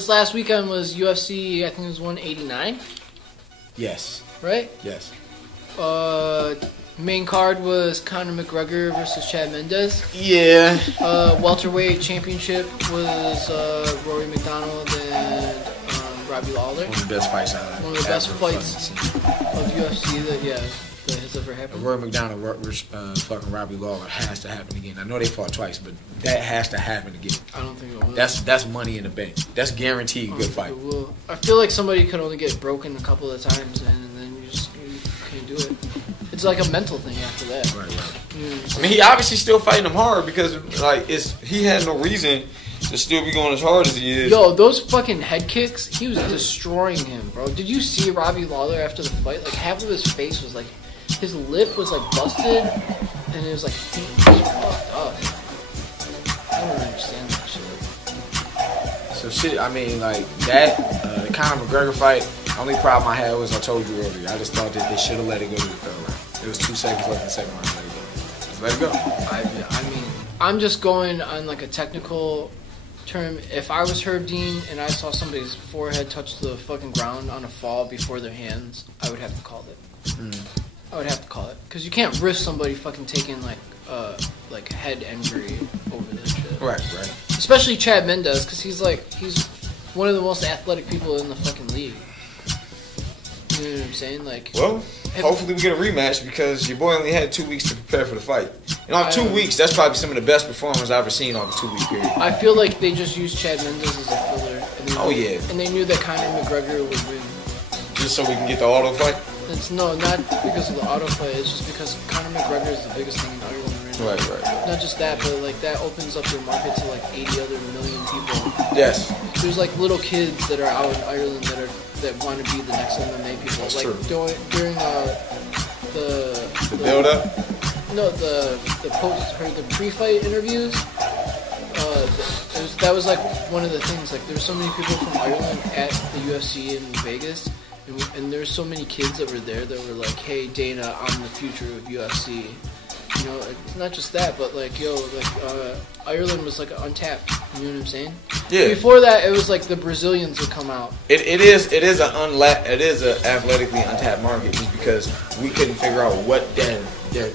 this last weekend was UFC. I think it was 189. Yes. Right. Yes. Main card was Conor McGregor versus Chad Mendes. Yeah. Welterweight championship was Rory McDonald and Robbie Lawler. One of the best fights One of the best fights of UFC that has ever happened. Rory McDonald fucking Robbie Lawler has to happen again. I know they fought twice, but that has to happen again. I don't think it will. That's money in the bank. That's guaranteed good fight. It will. I feel like somebody could only get broken a couple of times and then you can't do it. It's like a mental thing after that. Right. Mm. I mean, he obviously still fighting him hard because like he had no reason to still be going as hard as he is. Yo, those fucking head kicks, he was destroying him, bro. Did you see Robbie Lawler after the fight? Like half of his face was like, his lip was like busted, and it was like, he was fucked up. I don't understand that shit. So shit, I mean, like that, the Conor McGregor fight. Only problem I had was I told you earlier. I just thought that they should have let it go to the third round. It was 2 seconds left in the second round. Let it go. I mean, I'm just going on like a technical term. If I was Herb Dean and I saw somebody's forehead touch the fucking ground on a fall before their hands, I would have to call it. I would have to call it because you can't risk somebody fucking taking like head injury over this shit. Right. Especially Chad Mendes because he's one of the most athletic people in the fucking league. You know what I'm saying? Like, well, hopefully we get a rematch because your boy only had 2 weeks to prepare for the fight. And on 2 weeks, that's probably some of the best performance I've ever seen on the 2 week period. I feel like they just used Chad Mendes as a filler. And they knew that Conor McGregor would win. Just so we can get the auto fight? Not because of the auto fight. It's just because Conor McGregor is the biggest thing in Ireland right now. Right. Not just that, but like that opens up your market to like 80 other million people. Yes. There's like little kids that are out in Ireland that want to be the next MMA people. That's like true. During the build up. No, the pre-fight interviews. That was like one of the things. Like there's so many people from Ireland at the UFC in Vegas, and there's so many kids that were there that were like, "Hey Dana, I'm the future of UFC." You know, it's not just that, but like, Ireland was like untapped. You know what I'm saying? Yeah. Before that, it was like the Brazilians would come out. It is an athletically untapped market just because we couldn't figure out what their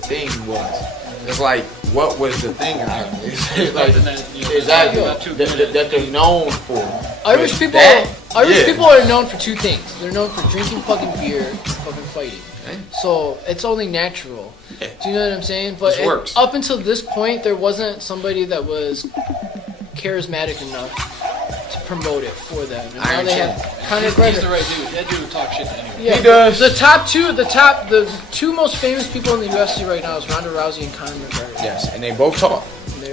thing was. It's like, what was the thing in Ireland? That they're known for. Irish people are known for two things. They're known for drinking fucking beer and fucking fighting. So it's only natural. Yeah. Do you know what I'm saying? But works. Up until this point, there wasn't somebody that was charismatic enough to promote it for them. And now they have Conor McGregor. He's the right dude. That dude talks shit to anyone. Yeah, he does. The two most famous people in the UFC right now is Ronda Rousey and Conor McGregor. Yes, and they both talk.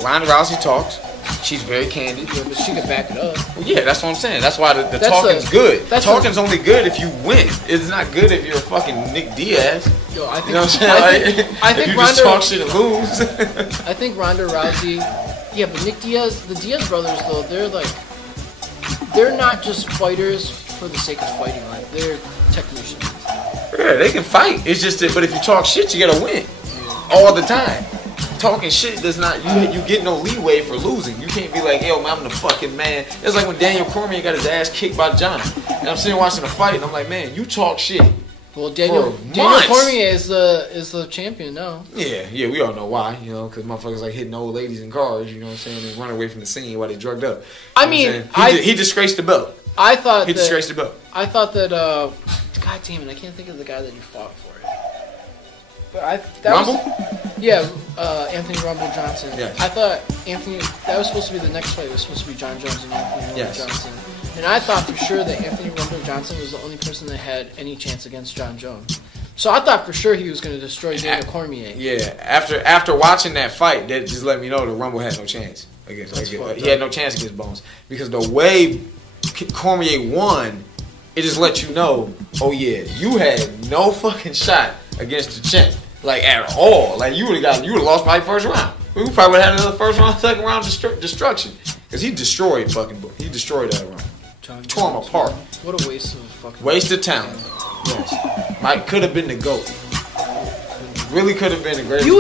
Ronda Rousey talks. She's very candid. Yeah, but she can back it up. Well, yeah, that's what I'm saying. That's why the talking's good. Talking's only good if you win. It's not good if you're a fucking Nick Diaz. Yo, I think, you know what I'm saying? I think if you Ronda, just talk shit and lose. I think Ronda Rousey. Yeah, but Nick Diaz, the Diaz brothers though, they're not just fighters for the sake of fighting. Like they're technicians. Yeah, they can fight. It's just that, but if you talk shit, you gotta win all the time. Talking shit does not, you get no leeway for losing. You can't be like, yo, man, I'm the fucking man. It's like when Daniel Cormier got his ass kicked by John. And I'm sitting watching the fight, and I'm like, man, you talk shit. Well, Daniel Cormier is the champion now. Yeah, we all know why, you know, because motherfuckers like hitting old ladies in cars, you know what I'm saying, and run away from the scene while they drugged up. I mean, he disgraced the belt. I thought he disgraced the belt. I thought that, God damn it, I can't think of the guy that he fought for it. But Rumble? Anthony Rumble Johnson. Yes. I thought that was supposed to be the next fight. It was supposed to be John Jones and Anthony Rumble Johnson. And I thought for sure that Anthony Rumble Johnson was the only person that had any chance against John Jones. So I thought for sure he was going to destroy Daniel Cormier. Yeah, after watching that fight, that just let me know that Rumble had no chance against. He had no chance against Bones because the way Cormier won, it just let you know, oh yeah, you had no fucking shot against the champ, like at all. Like you would have lost by first round. We probably would have had another first round, second round destruction because he destroyed that round. Tore him apart. What a waste of fucking waste of talent. Yes, could have been the GOAT. Really could have been the greatest. You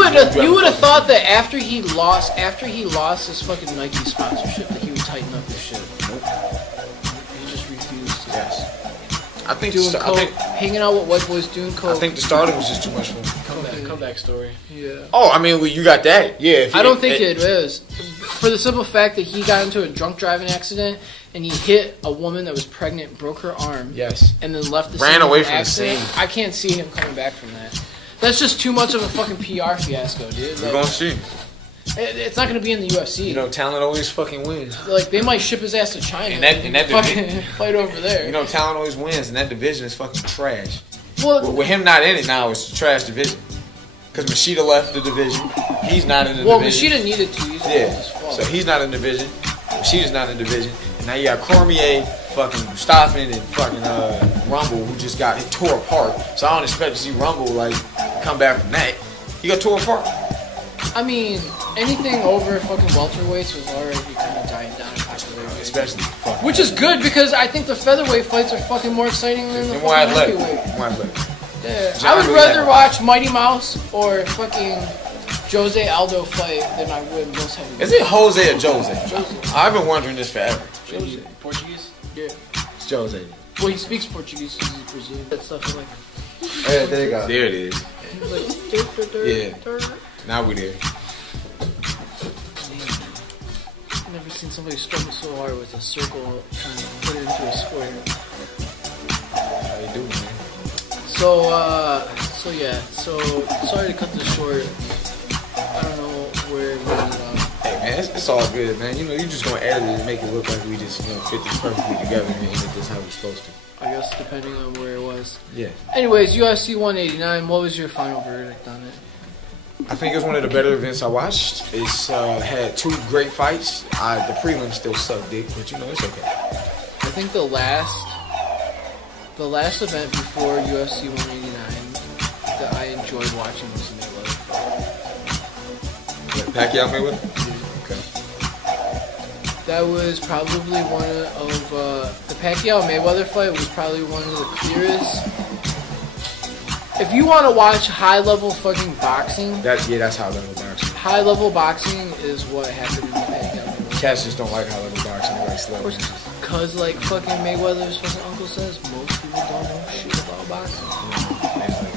would have thought that after he lost his fucking Nike sponsorship, that he would tighten up his shit. Nope. I think doing I coke, think hanging out with white boys doing coke. I think the stardom was just too much for him. Comeback story. Yeah. Oh, I mean, well, you got that. Yeah. If I don't think it is. For the simple fact that he got into a drunk driving accident and he hit a woman that was pregnant, broke her arm. Yes. And then left the Ran scene away of the from the accident. scene. I can't see him coming back from that. That's just too much of a fucking PR fiasco, dude. We're Like, gonna see. it's not going to be in the UFC. You know, talent always fucking wins. Like, they might ship his ass to China And that fucking fight over there. You know, talent always wins, and that division is fucking trash. Well, With him not in it now, it's a trash division. Because Machida left the division. He's not in the division. Machida needed to. He's Yeah. his fault. So he's not in the division. Machida's not in the division. And now you got Cormier, fucking Stockman, and fucking Rumble, who just got tore apart. So I don't expect to see Rumble, like, come back from that. He got tore apart. I mean, anything over fucking welterweights was already kind of dying down in popularity. Especially fucking. Which is good because I think the featherweight fights are fucking more exciting than the And more fucking athletic. heavyweight. More athletic. Yeah. John I would really rather had- watch Mighty Mouse or fucking Jose Aldo fight than I would most heavyweights. Is it Jose or Jose? Jose. I've been wondering this forever. Jose. Portuguese? Yeah. It's Jose. Well, he speaks Portuguese because he's Brazilian. That stuff is like. Yeah, there you go. There it is. He's like Yeah. Now we there. I've never seen somebody struggle so hard with a circle trying to put it into a square. How you doing, man? So yeah. So sorry to cut this short. I don't know where we ended up. Hey man, it's all good, man. You know, you just gonna edit it and make it look like we just fit this perfectly together and make this how we're supposed to. I guess depending on where it was. Yeah. Anyways, UFC 189. What was your final verdict on it? I think it was one of the better events I watched. It's had two great fights. The prelims still suck dick, but you know it's okay. I think the last event before UFC 189 that I enjoyed watching was Mayweather. Pacquiao Mayweather? Okay. That was probably one of the Pacquiao Mayweather fight was probably one of the clearest. If you want to watch high level fucking boxing, That's high level boxing. high level boxing is what happened in the Pacquiao Mayweather. Cats just don't like high level boxing. They like slow matches. Cause like fucking Mayweather's fucking uncle says, most people don't know shit about boxing.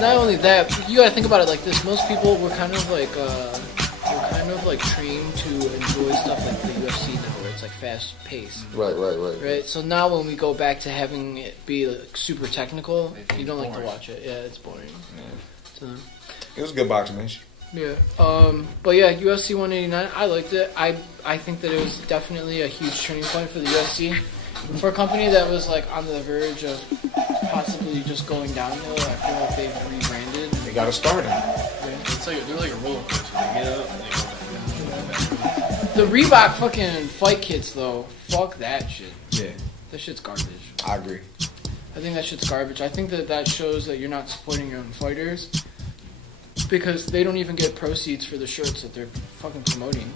Not only that, you gotta think about it like this. Most people were kind of like trained to enjoy stuff like the UFC now, where it's like fast paced. Right. So now when we go back to having it be like super technical, you don't like to watch it. Yeah, it's boring. So, It was a good boxing match. yeah. But yeah, UFC 189. I liked it. I think that it was definitely a huge turning point for the UFC. For a company that was like on the verge of possibly just going downhill, I feel like they've rebranded. They got to start it. It's like they're like a roller coaster. They get up and they go back down. The Reebok fucking fight kits though, fuck that shit. Yeah, That shit's garbage. I agree. I think that shit's garbage. I think that shows that you're not supporting your own fighters because they don't even get proceeds for the shirts that they're fucking promoting.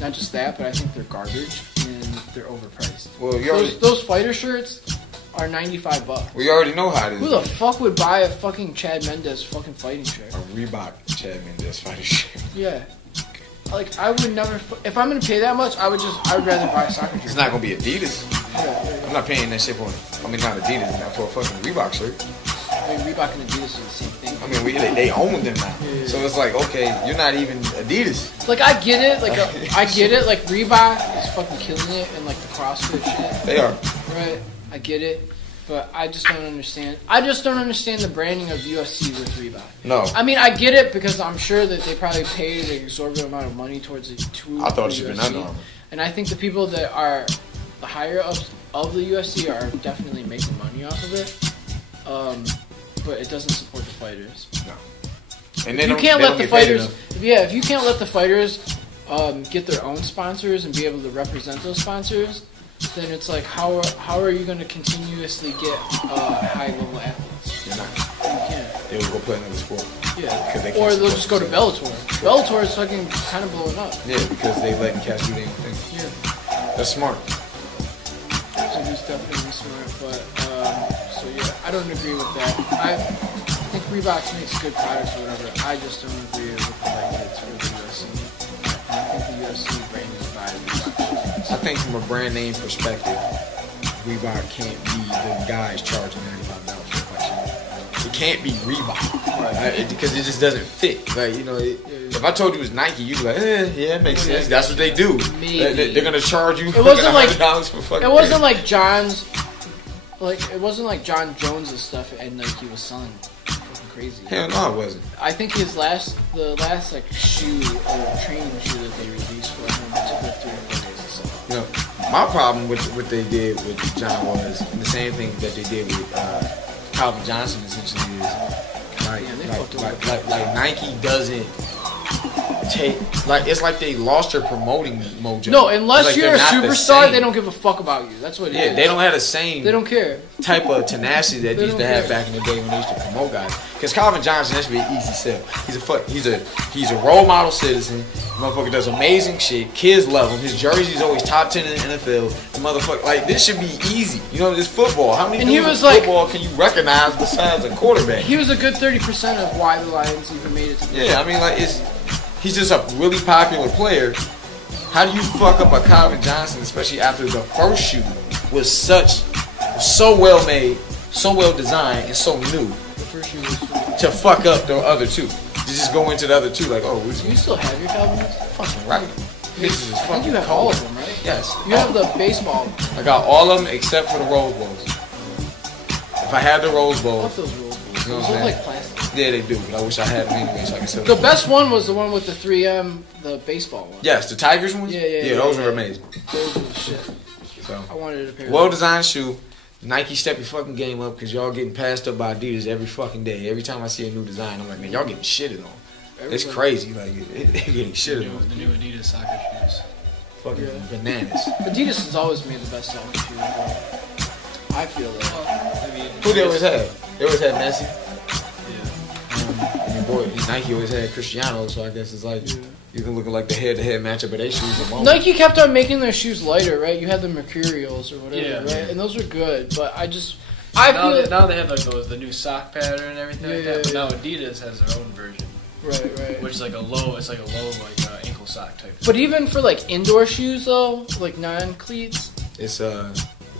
Not just that, but I think they're garbage and they're overpriced. Well, Those fighter shirts are $95. we already know how it is. Who the fuck would buy a fucking Chad Mendes fucking fighting shirt? A Reebok Chad Mendes fighter shirt. Yeah. Like, I would never... If I'm going to pay that much, I would rather buy a soccer shirt. It's not gonna be Adidas. Yeah. I'm not paying that shit for. Not Adidas, not for a fucking Reebok shirt. I mean, Reebok and Adidas are the same thing. I mean, they own them now. Yeah. So it's like, okay, you're not even Adidas. Like, I get it. Like, I get it. Like, Reebok is fucking killing it in, like, the CrossFit shit. They are. Right? I get it. But I just don't understand. I just don't understand the branding of UFC with Reebok. No. I mean, I get it because I'm sure that they probably paid an exorbitant amount of money towards it too. I thought it should have been Under Armour. And I think the people that are the higher ups of the UFC are definitely making money off of it. But it doesn't support the fighters. No. And they You don't- can't they let don't the get paid fighters. enough. Yeah, if you can't let the fighters get their own sponsors and be able to represent those sponsors, then it's like how are you going to continuously get high level athletes? You're not. You can't. They will go play another sport. Yeah. Because they Or can't they'll support just go to themselves. Bellator. Bellator is fucking kind of blowing up. Yeah, because they letting cats do their own thing. Yeah. That's smart. So he's definitely smart, but so yeah, I don't agree with that. I think Reebok makes good products or whatever. I just don't agree with the fight kits for the UFC. I think the UFC brand is bad. I think from a brand name perspective, Reebok can't be the guys charging $95 for a fight shoe. It can't be Reebok, right? Because it just doesn't fit. Like, you know, if I told you it was Nike, you'd be like, yeah, it makes sense. That's what they do. They're gonna charge you. It wasn't like $100 for fucking. It wasn't like John's. Like, it wasn't like John Jones's stuff and Nike was selling. Fucking crazy. Hell no, it wasn't. I think the last like shoe or training shoe that they released for him took like 3 or 4 days to sell. You know, my problem with what they did with John was the same thing that they did with Calvin Johnson. Essentially, is like Nike doesn't take it's like they lost their promoting mojo. No, unless like you're a superstar, they don't give a fuck about you. That's what it is. Yeah, they don't have the same. They don't care. Type of tenacity that they used to have back in the day when they used to promote guys. Because Calvin Johnson, that should be an easy sell. He's a role model citizen. The motherfucker does amazing shit. Kids love him. His jersey's always top 10 in the NFL. The motherfucker, like, this should be easy. You know, this football. How many dudes in football can you recognize besides a quarterback? He was a good 30% of why the Lions even made it to the I mean, like, he's just a really popular player. How do you fuck up a Calvin Johnson, especially after the first shoe was so well made, so well designed, and so new? The first shoe was to fuck up the other two. To just go into the other two like, oh, you still have your Calvins? Fucking right. This is fucking you have cold. all of them, right? Yes. You have the baseball. I got all of them except for the Rose Bowls. If I had the Rose I Bowls. love those Rose Bowls. You know Those look like plastic. Yeah, they do, but I wish I had them anyway so I could sell The them. best one was the one with the 3M, the baseball one. Yes, the Tigers ones? Yeah, those were amazing. Those were the shit. So, I wanted a pair of well-designed shoe. Nike, step your fucking game up because y'all getting passed up by Adidas every fucking day. Every time I see a new design, I'm like, man, y'all getting shitted on. It's crazy. Like, they're getting shitted on. The new Adidas soccer shoes. Fucking bananas. Adidas has always made the best soccer shoes, bro. I feel that. I mean, Who they always had? They always had Messi. Yeah. And your boy, Nike always had Cristiano, so I guess it's like you can look at like the head-to-head matchup of their shoes alone. Nike kept on making their shoes lighter, right? You had the Mercurials or whatever, Yeah. right? And those were good, but I feel Now they have like the new sock pattern and everything like that. But now Adidas has their own version, right. which is like a low like ankle sock type. But even for like indoor shoes though, like non-cleats, It's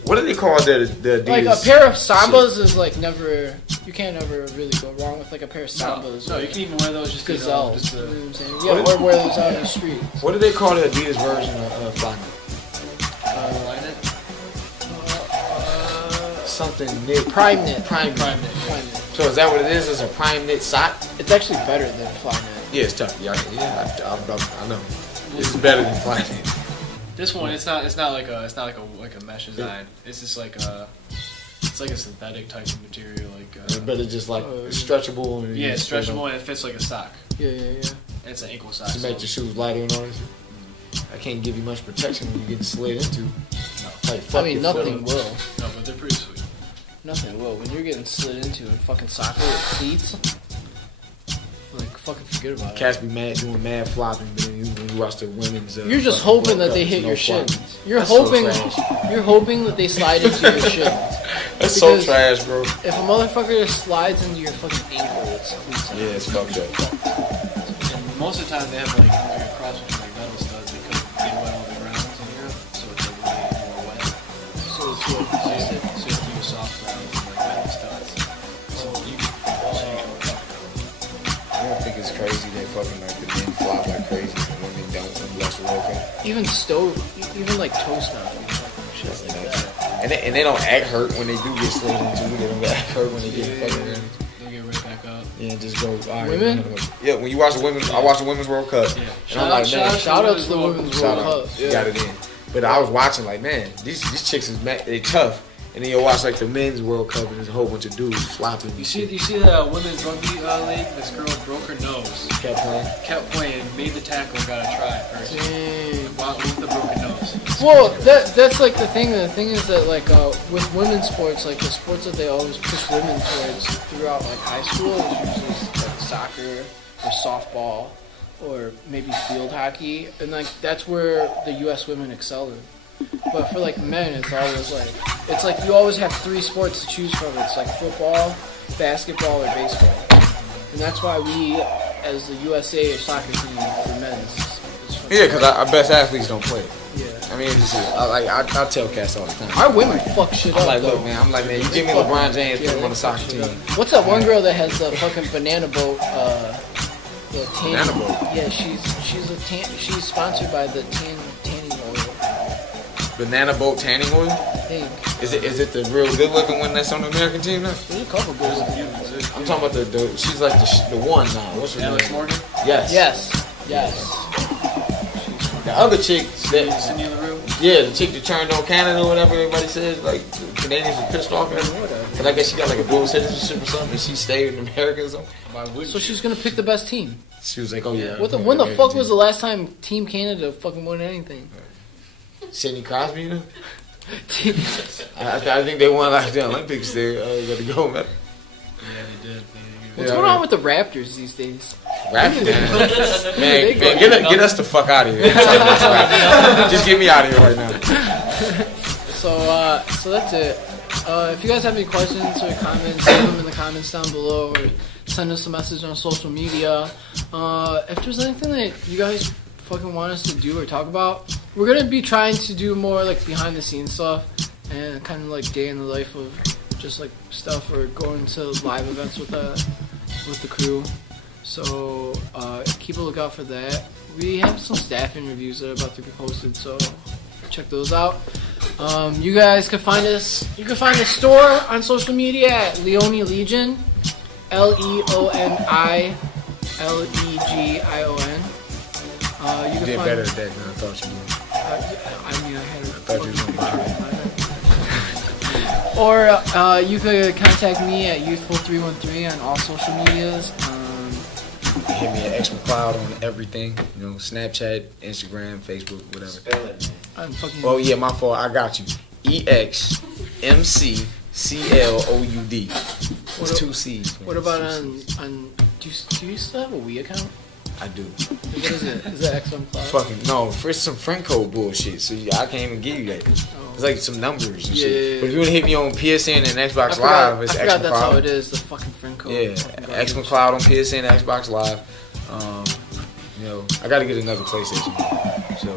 what do they call the Adidas? like a pair of Sambas is like never. You can't ever really go wrong with like a pair of Sambas. No, you can even wear those just Gazelle. just You know what I'm saying? Yeah, or wear those out in the street. What do they call the Adidas version of Flyknit? line it. Something knit. Prime knit. Prime knit. So is that what it is? It's a prime knit sock? It's actually better than Flyknit. Yeah, it's tough. Yeah, I know. It's better than Flyknit. This one, it's not like a mesh design. It's just like it's like a synthetic type of material. It's better just like stretchable. And it's stretchable and it fits like a sock. Yeah. And it's an ankle sock. To make your shoes lighter and all this. I can't give you much protection when you're getting slid into. I mean, nothing will. No, but they're pretty sweet. Nothing will. When you're getting slid into in fucking soccer with cleats, like, fucking forget about it. Cats be doing mad flopping, but then when you watch the women's. You're just hoping that they hit your shins. You're hoping that they slide into your shins. That's so trash, bro. If a motherfucker slides into your fucking ankle, it's cleats. Yeah, it's fucked up. And most of the time they have like a cross between like metal studs because they wet all the grounds in Europe, so it's like way more wet. So it's what? So you have to use soft grounds and like metal studs. So you get I don't think it's crazy that fucking like the men flop like crazy and women don't unless the World Cup. Even like toast now. Shit like that. And they don't act hurt when they do get slid into. They don't act hurt when they get fucking. They'll get right back up. Yeah, just go. All right, Women? Yeah, when you watch the women's, I watch the Women's World Cup. Yeah. And I'm like, man, Shout out to the Women's shout World out. Cup. You got it in. But I was watching like, man, these chicks they tough. And then you'll watch like the men's World Cup and there's a whole bunch of dudes flopping. You see the women's rugby league? This girl broke her nose. Kept playing, made the tackle, and got a try first. With the broken nose. Well, that's like the thing. The thing is that like with women's sports, like the sports that they always push women towards throughout like high school is usually like soccer or softball or maybe field hockey, and like that's where the U.S. women excel in. But for like men, it's like you always have 3 sports to choose from. It's like football, basketball, or baseball, and that's why we, as the USA soccer team for men, is Yeah, because our best athletes don't play. Yeah. I mean, it's just, I tell cats all the time. Our women fuck shit up. I'm like, though. look, man. I'm like, man, you give me LeBron James, put him on the soccer team. What's that one girl that has the fucking banana boat? The Banana boat? Yeah, she's sponsored by the tanning oil. Banana boat tanning oil? I think. Is it the real good looking one that's on the American team now? There's a couple girls. I'm talking about the she's like the one now. What's her Alex name? Morgan? Yes. The other chick that Cindy LaRue? yeah, the chick that turned on Canada or whatever everybody says, like the Canadians are pissed off at her. And I guess she got like a dual citizenship or something and she stayed in America or something. So she's gonna pick the best team. She was like, oh yeah. When the fuck was the last time Team Canada fucking won anything? Sidney Crosby, you know? I think they won like the Olympics there. Got to go, man. Yeah, they did. What's going on with the Raptors these days? Raptors, man, get us the fuck out of here. Just get me out of here right now. So that's it. If you guys have any questions or comments, leave them in the comments down below, or send us a message on social media. If there's anything that you guys fucking want us to do or talk about, we're gonna be trying to do more like behind the scenes stuff and kind of like day in the life of just like stuff, or going to live events with the crew. So keep a lookout for that. We have some staff interviews that are about to be posted, so check those out. You guys can find us. You can find the store on social media at Leone Legion, LeoniLegion. You did can better at that than I thought you would. I mean, I had. I thought you was gonna Or you could contact me at Youthful313 on all social medias. hit me at McCloud on everything. You know, Snapchat, Instagram, Facebook, whatever. Spell it, man. I'm fucking. Oh yeah, my fault. I got you. EXMCCLOUD. It's 2 C's. Man. What about It's 2 Cs. on? Do you still have a Wii account? I do. What is it? Is that XM Cloud? Fucking no, for some friend code bullshit. So I can't even give you that. Oh. It's like some numbers and Yeah, shit. yeah, yeah. But if you wanna hit me on PSN and Xbox Live, it's I forgot X that's how McCloud. it is. The fucking friend code. Yeah, X McCloud on PSN, Xbox Live. You know, I gotta get another PlayStation. So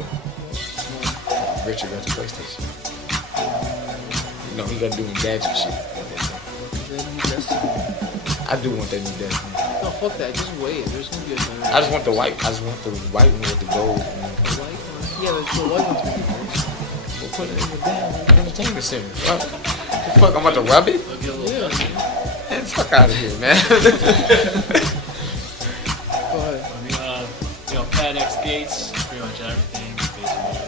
Richard got the PlayStation. You know, he got to do gadget shit. I do want that new Destiny. No, fuck that. Just wait. There's gonna be a better. I just want the white. I just want the white one with the gold. The white one? Yeah, the white one's gonna be nice. We'll put it in the damn entertainment center. Fuck, I'm about to rub it? Yeah. Man, fuck out of here, man. Go ahead. You know, Pat X Gates, pretty much everything. Facebook,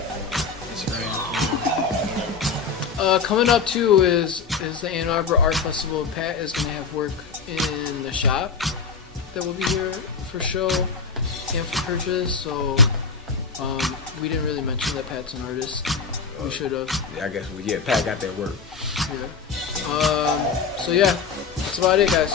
Instagram, Coming up too is the Ann Arbor Art Festival. Pat is gonna have work in the shop that will be here for show and for purchase. So we didn't really mention that Pat's an artist. We should have. Yeah, I guess Pat got that work. Yeah. So yeah, that's about it, guys.